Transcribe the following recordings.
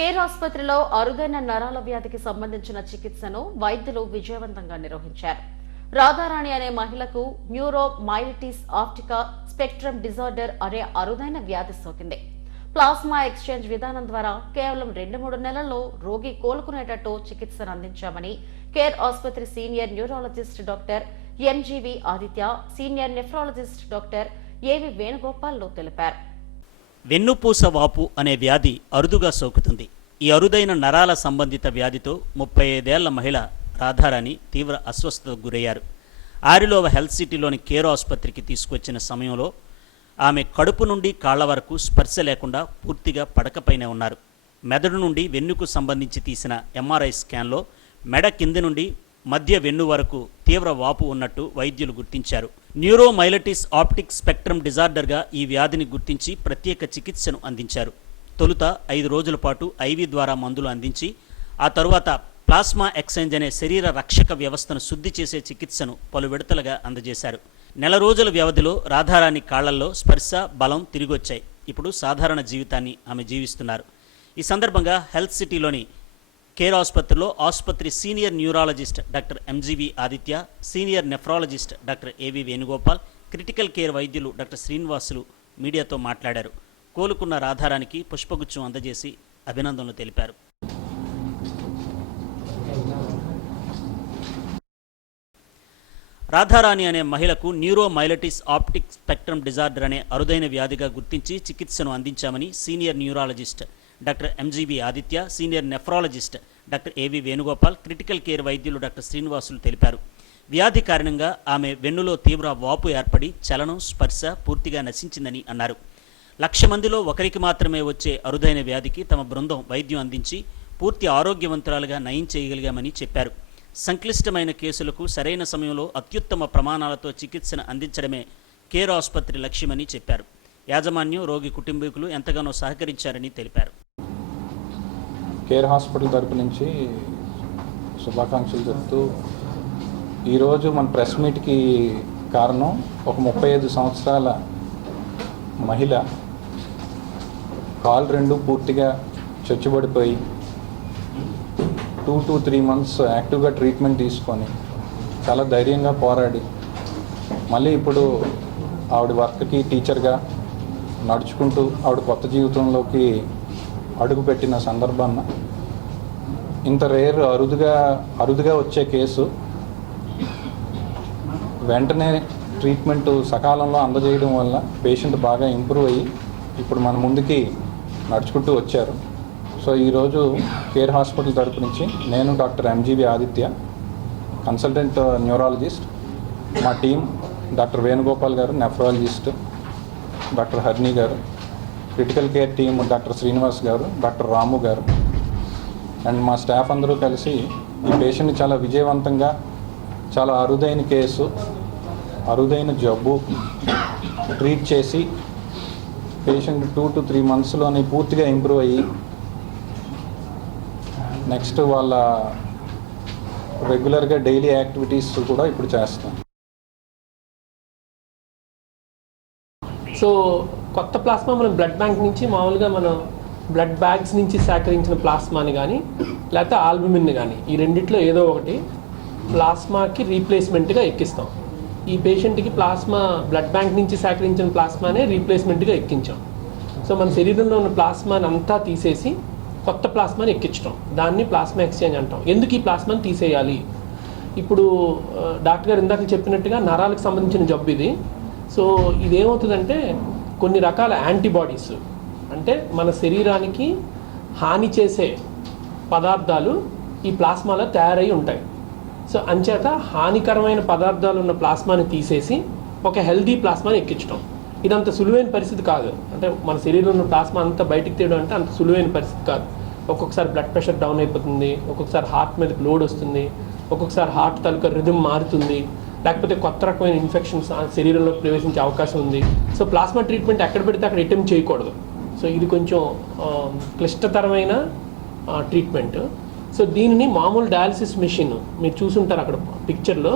Care ఆసుపత్రిలో అరుదైన నరాల వ్యాధికి సంబంధించిన చికిత్సను వైద్యులు విజయవంతంగా నిర్వహించారు. రాధారాణి అనే మహిళకు neuro myelitis optica spectrum disorder అనే అరుదైన వ్యాధి సోకింది. ప్లాస్మా ఎక్స్చేంజ్ విధానం ద్వారా కేవలం రెండు మూడు నెలల్లో రోగి కోలుకునేటట్టు చికిత్సను అందించామని కేర్ ఆసుపత్రి senior neurologist doctor MGV Aditya senior nephrologist doctor AV Venugopal తెలిపారు. వెన్నుపూస వాపు అనే వ్యాధి అరుదుగా సోకుతుంది. ఈ అరుదైన నరాల సంబంధిత వ్యాధితో ముప్పై ఐదేళ్ళ మహిళ రాధారాణి తీవ్ర అస్వస్థతకు గురయ్యారు. ఆరిలోవ హెల్త్ సిటీలోని కేర్ ఆసుపత్రికి తీసుకొచ్చిన సమయంలో ఆమె కడుపు నుండి కాళ్ళ వరకు స్పర్శ లేకుండా పూర్తిగా పడకపైనే ఉన్నారు. మెదడు నుండి వెన్నుకు సంబంధించి తీసిన ఎంఆర్ఐ స్కాన్లో మెడ కింది నుండి మధ్య వెన్ను వరకు తీవ్ర వాపు ఉన్నట్టు వైద్యులు గుర్తించారు. న్యూరోమైలటిస్ ఆప్టిక్ స్పెక్ట్రమ్ డిజార్డర్గా ఈ వ్యాధిని గుర్తించి ప్రత్యేక చికిత్సను అందించారు. తొలుత ఐదు రోజుల పాటు ఐవి ద్వారా మందులు అందించి ఆ తరువాత ప్లాస్మా ఎక్స్చేంజ్ అనే శరీర రక్షక వ్యవస్థను శుద్ధి చేసే చికిత్సను పలు విడతలుగా అందజేశారు. నెల రోజుల వ్యవధిలో రాధారాణి కాళ్ళల్లో స్పర్శ బలం తిరిగొచ్చాయి. ఇప్పుడు సాధారణ జీవితాన్ని ఆమె జీవిస్తున్నారు. ఈ సందర్భంగా హెల్త్ సిటీలోని కేర్ ఆసుపత్రిలో ఆసుపత్రి senior neurologist doctor MGV Aditya senior nephrologist doctor AV Venugopal critical care వైద్యులు డాక్టర్ శ్రీనివాసులు మీడియాతో మాట్లాడారు. కోలుకున్న రాధారానికి పుష్పగుచ్చం అందజేసి అభినందనలు తెలిపారు. రాధారాణి అనే మహిళకు న్యూరోమైలటిస్ ఆప్టిక్ స్పెక్ట్రమ్ డిజార్డర్ అనే అరుదైన వ్యాధిగా గుర్తించి చికిత్సను అందించామని senior neurologist doctor MGB Aditya senior nephrologist doctor AV Venugopal critical care వైద్యులు డాక్టర్ శ్రీనివాసులు తెలిపారు. వ్యాధి కారణంగా ఆమె వెన్నులో తీవ్ర వాపు ఏర్పడి చలనం స్పర్శ పూర్తిగా నశించిందని అన్నారు. లక్ష మందిలో ఒకరికి మాత్రమే వచ్చే అరుదైన వ్యాధికి తమ బృందం వైద్యం అందించి పూర్తి ఆరోగ్యవంతురాలుగా నయం చేయగలిగామని చెప్పారు. సంక్లిష్టమైన కేసులకు సరైన సమయంలో అత్యుత్తమ ప్రమాణాలతో చికిత్సను అందించడమే కేర్ ఆసుపత్రి లక్ష్యమని చెప్పారు. యాజమాన్యం రోగి కుటుంబీకులు ఎంతగానో సహకరించారని తెలిపారు. కేర్ హాస్పిటల్ తరపు నుంచి శుభాకాంక్షలు చెప్తూ ఈరోజు మన ప్రెస్ మీట్కి కారణం ఒక ముప్పై ఐదు సంవత్సరాల మహిళ కాలు రెండు పూర్తిగా చచ్చుబడిపోయి టూ టు త్రీ మంత్స్ యాక్టివ్గా ట్రీట్మెంట్ తీసుకొని చాలా ధైర్యంగా పోరాడి మళ్ళీ ఇప్పుడు ఆవిడ వర్క్కి టీచర్గా నడుచుకుంటూ ఆవిడ కొత్త జీవితంలోకి అడుగుపెట్టిన సందర్భాన్న ఇంత రేర్ అరుదుగా అరుదుగా వచ్చే కేసు వెంటనే ట్రీట్మెంట్ సకాలంలో అందజేయడం వల్ల పేషెంట్ బాగా ఇంప్రూవ్ అయ్యి ఇప్పుడు మన ముందుకి నడుచుకుంటూ వచ్చారు. సో ఈరోజు కేర్ హాస్పిటల్ తరపు నుంచి నేను doctor MGV Aditya consultant neurologist మా టీం డాక్టర్ వేణుగోపాల్ గారు నెఫ్రాలజిస్ట్ డాక్టర్ హర్ని గారు critical care team doctor Srinivas గారు డాక్టర్ రాము గారు అండ్ మా స్టాఫ్ అందరూ కలిసి ఈ పేషెంట్ని చాలా విజయవంతంగా చాలా అరుదైన కేసు అరుదైన జబ్బు ట్రీట్ చేసి పేషెంట్ టూ టు త్రీ మంత్స్లోనే పూర్తిగా ఇంప్రూవ్ అయ్యి నెక్స్ట్ వాళ్ళ రెగ్యులర్గా డైలీ యాక్టివిటీస్ కూడా ఇప్పుడు చేస్తాం సో కొత్త ప్లాస్మా మనం బ్లడ్ బ్యాంక్ నుంచి మామూలుగా మనం బ్లడ్ బ్యాగ్స్ నుంచి సేకరించిన ప్లాస్మాని కానీ లేకపోతే ఆల్బుమిన్ కానీ ఈ రెండిట్లో ఏదో ఒకటి ప్లాస్మాకి రీప్లేస్మెంట్గా ఎక్కిస్తాం. ఈ పేషెంట్కి ప్లాస్మా బ్లడ్ బ్యాంక్ నుంచి సేకరించిన ప్లాస్మానే రీప్లేస్మెంట్గా ఎక్కించాం. సో మన శరీరంలో ఉన్న ప్లాస్మాని అంతా తీసేసి కొత్త ప్లాస్మాని ఎక్కించడం దాన్ని ప్లాస్మా ఎక్స్చేంజ్ అంటాం. ఎందుకు ఈ ప్లాస్మాని తీసేయాలి? ఇప్పుడు డాక్టర్ గారు ఇందాక చెప్పినట్టుగా నరాలకు సంబంధించిన జబ్బు ఇది. సో ఇదేమవుతుందంటే కొన్ని రకాల యాంటీబాడీస్. అంటే మన శరీరానికి హాని చేసే పదార్థాలు ఈ ప్లాస్మాలో తయారై ఉంటాయి. సో అంచేత హానికరమైన పదార్థాలు ఉన్న ప్లాస్మాని తీసేసి ఒక హెల్దీ ప్లాస్మాని ఎక్కించడం ఇదంత సులువైన పరిస్థితి కాదు. అంటే మన శరీరంలో ఉన్న ప్లాస్మా అంతా బయటికి తీయడం అంటే అంత సులువైన పరిస్థితి కాదు. ఒక్కొక్కసారి బ్లడ్ ప్రెషర్ డౌన్ అయిపోతుంది. ఒక్కొక్కసారి హార్ట్ మీదకి లోడ్ వస్తుంది. ఒక్కొక్కసారి హార్ట్ తాలూకా రిధమ్ మారుతుంది. లేకపోతే కొత్త రకమైన ఇన్ఫెక్షన్స్ ఆ శరీరంలో ప్రవేశించే అవకాశం ఉంది. సో ప్లాస్మా ట్రీట్మెంట్ ఎక్కడ పెడితే అక్కడ అటెంప్ట్ చేయకూడదు. సో ఇది కొంచెం క్లిష్టతరమైన ట్రీట్మెంట్ సో దీనిని మామూలు డయాలసిస్ మెషిన్ మీరు చూసుంటారు అక్కడ పిక్చర్లో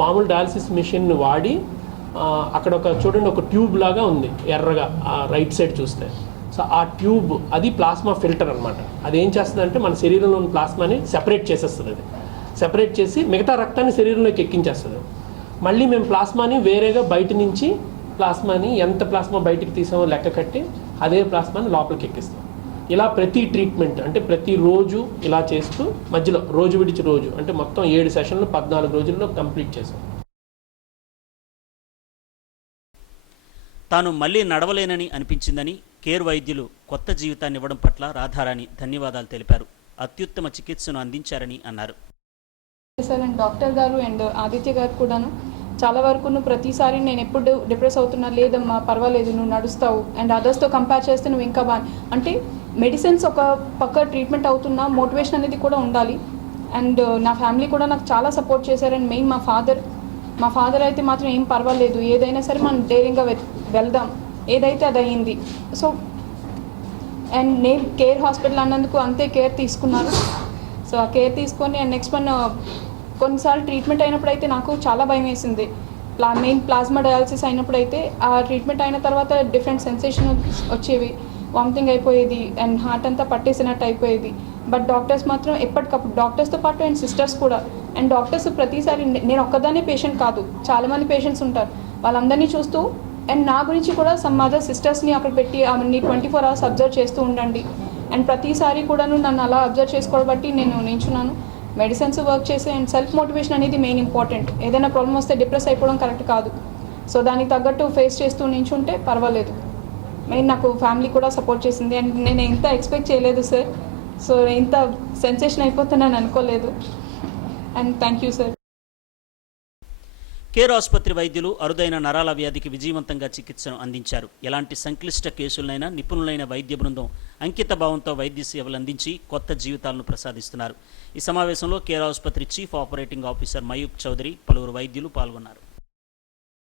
మామూలు డయాలసిస్ మిషన్ వాడి అక్కడ ఒక చూడండి ఒక ట్యూబ్ లాగా ఉంది ఎర్రగా రైట్ సైడ్ చూస్తే. సో ఆ ట్యూబ్ అది ప్లాస్మా ఫిల్టర్ అనమాట అది ఏం చేస్తుందంటే మన శరీరంలో ఉన్న ప్లాస్మాని సెపరేట్ చేసేస్తుంది అది. సెపరేట్ చేసి మిగతా రక్తాన్ని శరీరంలోకి ఎక్కించేస్తుంది. మళ్ళీ మేము ప్లాస్మాని వేరేగా బయట నుంచి ప్లాస్మాని ఎంత ప్లాస్మా బయటికి తీసామో లెక్క కట్టి అదే ప్లాస్మాని లోపలికి ఎక్కిస్తాం. ఇలా ప్రతి ట్రీట్మెంట్ అంటే ప్రతి రోజు ఇలా చేస్తూ మధ్యలో రోజు విడిచి రోజు అంటే మొత్తం ఏడు సెషన్లు పద్నాలుగు రోజుల్లో కంప్లీట్ చేసాం. తాను మళ్ళీ నడవలేనని అనిపించిందని కేర్ వైద్యులు కొత్త జీవితాన్ని ఇవ్వడం పట్ల రాధారాణి ధన్యవాదాలు తెలిపారు. అత్యుత్తమ చికిత్సను అందించారని అన్నారు. సార్ అండ్ డాక్టర్ గారు అండ్ ఆదిత్య గారు కూడాను చాలా వరకు నువ్వు ప్రతిసారి నేను ఎప్పుడు డిప్రెస్ అవుతున్నా లేదమ్మా పర్వాలేదు నువ్వు నడుస్తావు అండ్ అదర్స్తో కంపేర్ చేస్తే నువ్వు ఇంకా బాగా అంటే మెడిసిన్స్ ఒక పక్క ట్రీట్మెంట్ అవుతున్నా మోటివేషన్ అనేది కూడా ఉండాలి. అండ్ uh, నా ఫ్యామిలీ కూడా నాకు చాలా సపోర్ట్ చేశారు అండ్ మెయిన్ మా ఫాదర్ మా ఫాదర్ అయితే మాత్రం ఏం పర్వాలేదు. ఏదైనా సరే మనం ధైర్యంగా వె- వెళ్దాం. ఏదైతే అది అయ్యింది సో అండ్ నేను కేర్ హాస్పిటల్ అన్నందుకు అంతే కేర్ తీసుకున్నాను. సో ఆ కేర్ తీసుకొని అండ్ నెక్స్ట్ మన కొన్నిసార్లు ట్రీట్మెంట్ అయినప్పుడు అయితే నాకు చాలా భయం వేసింది. ప్లా మెయిన్ ప్లాస్మా డయాలసిస్ అయినప్పుడు అయితే ఆ ట్రీట్మెంట్ అయిన తర్వాత డిఫరెంట్ సెన్సేషన్ వచ్చేవి. వామిటింగ్ అయిపోయేది అండ్ హార్ట్ అంతా పట్టేసినట్టు అయిపోయేది. బట్ డాక్టర్స్ మాత్రం ఎప్పటికప్పుడు డాక్టర్స్తో పాటు అండ్ సిస్టర్స్ కూడా. అండ్ డాక్టర్స్ ప్రతిసారి నేను ఒక్కదానే పేషెంట్ కాదు. చాలామంది పేషెంట్స్ ఉంటారు. వాళ్ళందరినీ చూస్తూ అండ్ నా గురించి కూడా సమ్ అదర్ సిస్టర్స్ని అక్కడ పెట్టి ఆమెని ట్వంటీ ఫోర్ అవర్స్ అబ్జర్వ్ చేస్తూ ఉండండి. అండ్ ప్రతిసారి కూడాను నన్ను అలా అబ్జర్వ్ చేసుకోవడం బట్టి నేను నించున్నాను మెడిసిన్స్ వర్క్ చేసే అండ్ సెల్ఫ్ మోటివేషన్ అనేది మెయిన్ ఇంపార్టెంట్ ఏదైనా ప్రాబ్లం వస్తే డిప్రెస్ అయిపోవడం కరెక్ట్ కాదు. సో దానికి తగ్గట్టు ఫేస్ చేస్తూ నించుంటే పర్వాలేదు. మెయిన్ నాకు ఫ్యామిలీ కూడా సపోర్ట్ చేసింది. అండ్ నేను ఇంత ఎక్స్పెక్ట్ చేయలేదు సార్ సో ఇంత సెన్సేషన్ అయిపోతున్నాను అనుకోలేదు. And thank you sir Care ఆసుపత్రి వైద్యులు అరుదైన నరాల వ్యాధికి విజయవంతంగా చికిత్సను అందించారు. ఎలాంటి సంక్లిష్ట కేసులనైనా నిపుణులైన వైద్య బృందం అంకిత భావంతో వైద్య సేవలు అందించి కొత్త జీవితాలను ప్రసాదిస్తున్నారు. ఈ సమావేశంలో కేర్ ఆసుపత్రి chief operating officer Mayuk Chaudhary పలువురు వైద్యులు పాల్గొన్నారు.